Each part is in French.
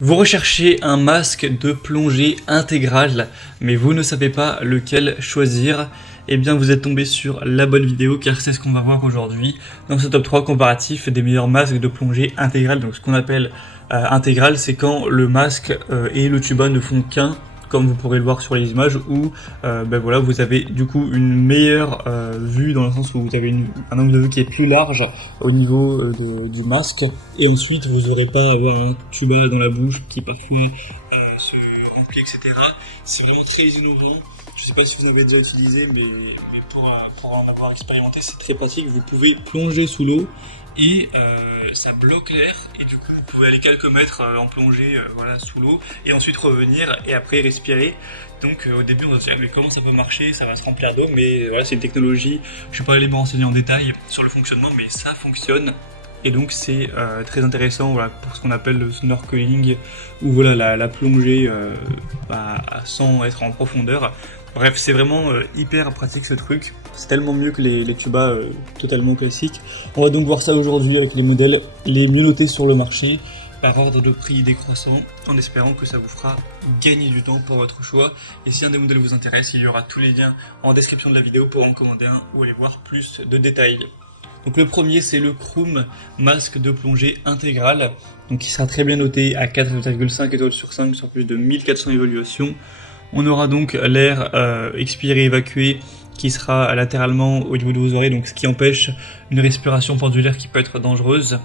Vous recherchez un masque de plongée intégral, mais vous ne savez pas lequel choisir. Eh bien, vous êtes tombé sur la bonne vidéo, car c'est ce qu'on va voir aujourd'hui dans ce top 3 comparatif des meilleurs masques de plongée intégral. Donc, ce qu'on appelle intégral, c'est quand le masque et le tuba ne font qu'un, comme vous pourrez le voir sur les images, où voilà, vous avez du coup une meilleure vue, dans le sens où vous avez un angle de vue qui est plus large au niveau du masque, et ensuite vous n'aurez pas à avoir un tuba dans la bouche qui parfois se remplit, etc. C'est vraiment très innovant. Je ne sais pas si vous en avez déjà utilisé, mais pour en avoir expérimenté, c'est très pratique. Vous pouvez plonger sous l'eau et ça bloque l'air, et du coup vous pouvez aller quelques mètres en plongée voilà, sous l'eau, et ensuite revenir et après respirer. Donc au début on va se dire mais comment ça peut marcher, ça va se remplir d'eau, mais voilà, c'est une technologie. Je ne vais pas aller me renseigner en détail sur le fonctionnement, mais ça fonctionne. Et donc c'est très intéressant, voilà, pour ce qu'on appelle le snorkeling, ou voilà, la plongée sans être en profondeur. Bref, c'est vraiment hyper pratique ce truc. C'est tellement mieux que les tubas totalement classiques. On va donc voir ça aujourd'hui avec les modèles les mieux notés sur le marché, par ordre de prix décroissant, en espérant que ça vous fera gagner du temps pour votre choix. Et si un des modèles vous intéresse, il y aura tous les liens en description de la vidéo pour en commander un ou aller voir plus de détails. Donc le premier, c'est le Kroom masque de plongée intégral, donc qui sera très bien noté à 4,5 étoiles sur 5 sur plus de 1400 évaluations. On aura donc l'air expiré évacué qui sera latéralement au niveau de vos oreilles, donc ce qui empêche une respiration pendulaire qui peut être dangereuse.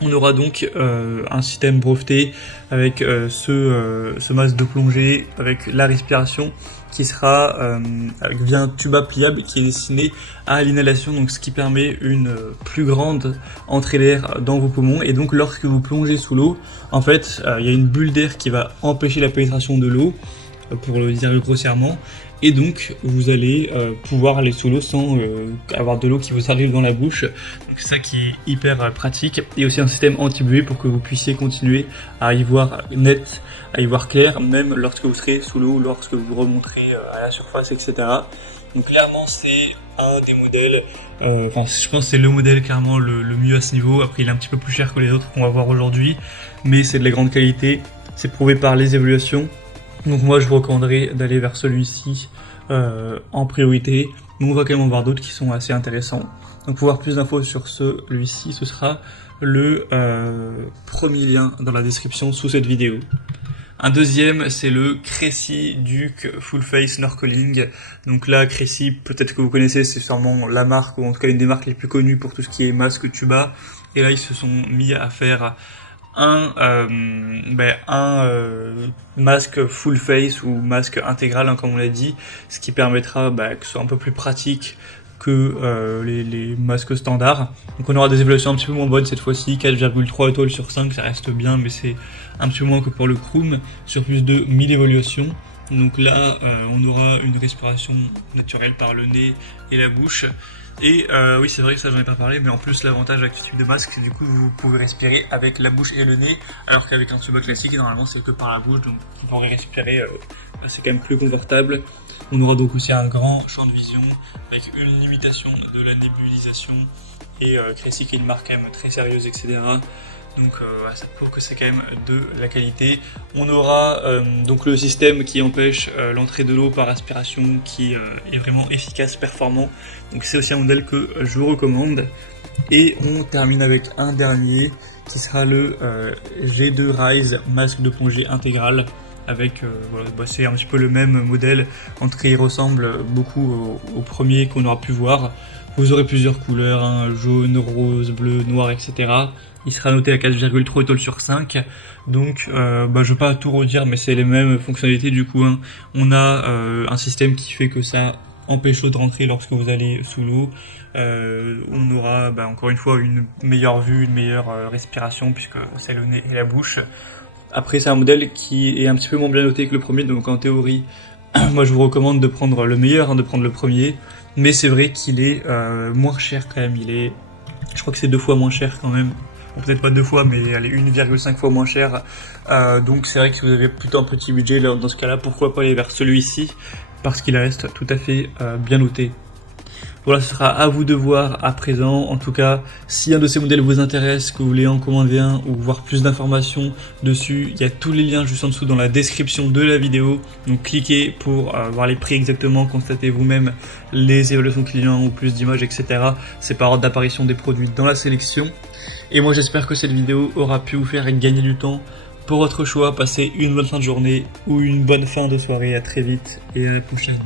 On aura donc un système breveté avec ce masque de plongée avec la respiration qui sera via un tuba pliable qui est destiné à l'inhalation, donc ce qui permet une plus grande entrée d'air dans vos poumons. Et donc lorsque vous plongez sous l'eau, en fait, il y a une bulle d'air qui va empêcher la pénétration de l'eau, pour le dire grossièrement, et donc vous allez pouvoir aller sous l'eau sans avoir de l'eau qui vous arrive dans la bouche. Donc c'est ça qui est hyper pratique, et aussi un système anti-buée pour que vous puissiez continuer à y voir net, à y voir clair, même lorsque vous serez sous l'eau, lorsque vous remonterez à la surface, etc. Donc clairement c'est un des modèles, je pense que c'est le modèle clairement le mieux à ce niveau. Après il est un petit peu plus cher que les autres qu'on va voir aujourd'hui, mais c'est de la grande qualité, c'est prouvé par les évaluations. Donc moi je vous recommanderais d'aller vers celui-ci en priorité, mais on va quand même en voir d'autres qui sont assez intéressants. Donc pour voir plus d'infos sur celui-ci, ce sera le premier lien dans la description sous cette vidéo. Un deuxième, c'est le Crazy Duke Full Face Snorkeling. Donc là, Crazy, peut-être que vous connaissez, c'est sûrement la marque, ou en tout cas une des marques les plus connues pour tout ce qui est masque tuba. Et là, ils se sont mis à faire un masque full face ou masque intégral, comme on l'a dit, ce qui permettra que ce soit un peu plus pratique que les masques standards. Donc on aura des évaluations un petit peu moins bonnes cette fois-ci, 4,3 étoiles sur 5, ça reste bien, mais c'est un petit peu moins que pour le Kroom, sur plus de 1000 évaluations. Donc là, on aura une respiration naturelle par le nez et la bouche. Et oui, c'est vrai que ça j'en ai pas parlé, mais en plus l'avantage avec ce type de masque, c'est du coup vous pouvez respirer avec la bouche et le nez, alors qu'avec un tuba classique, normalement c'est que par la bouche, donc vous pourrez respirer, c'est quand même plus confortable. On aura donc aussi un grand champ de vision, avec une limitation de la nébulisation, et Crazy qui est une marque quand même très sérieuse, etc. Donc ça prouve que c'est quand même de la qualité. On aura donc le système qui empêche l'entrée de l'eau par aspiration, qui est vraiment efficace, performant. Donc c'est aussi un modèle que je vous recommande. Et on termine avec un dernier qui sera le G2 Rise masque de plongée intégral. Avec c'est un petit peu le même modèle, en tout cas il ressemble beaucoup au premier qu'on aura pu voir. Vous aurez plusieurs couleurs, jaune, rose, bleu, noir, etc. Il sera noté à 4,3 étoiles sur 5. Donc je vais pas tout redire, mais c'est les mêmes fonctionnalités du coup. On a un système qui fait que ça empêche l'eau de rentrer lorsque vous allez sous l'eau. On aura encore une fois une meilleure vue, une meilleure respiration, puisque c'est le nez et la bouche. Après c'est un modèle qui est un petit peu moins bien noté que le premier, donc en théorie, moi je vous recommande de prendre le meilleur, de prendre le premier. Mais c'est vrai qu'il est moins cher quand même, je crois que c'est 2 fois moins cher quand même. Bon, peut-être pas 2 fois, mais allez, 1,5 fois moins cher. Donc c'est vrai que si vous avez plutôt un petit budget, là, dans ce cas-là, pourquoi pas aller vers celui-ci, parce qu'il reste tout à fait bien noté. Voilà, ce sera à vous de voir à présent. En tout cas, si un de ces modèles vous intéresse, que vous voulez en commander un ou voir plus d'informations dessus, il y a tous les liens juste en dessous dans la description de la vidéo. Donc cliquez pour voir les prix exactement, constatez vous-même les évaluations clients ou plus d'images, etc. C'est par ordre d'apparition des produits dans la sélection. Et moi j'espère que cette vidéo aura pu vous faire gagner du temps pour votre choix. Passez une bonne fin de journée ou une bonne fin de soirée. À très vite et à la prochaine.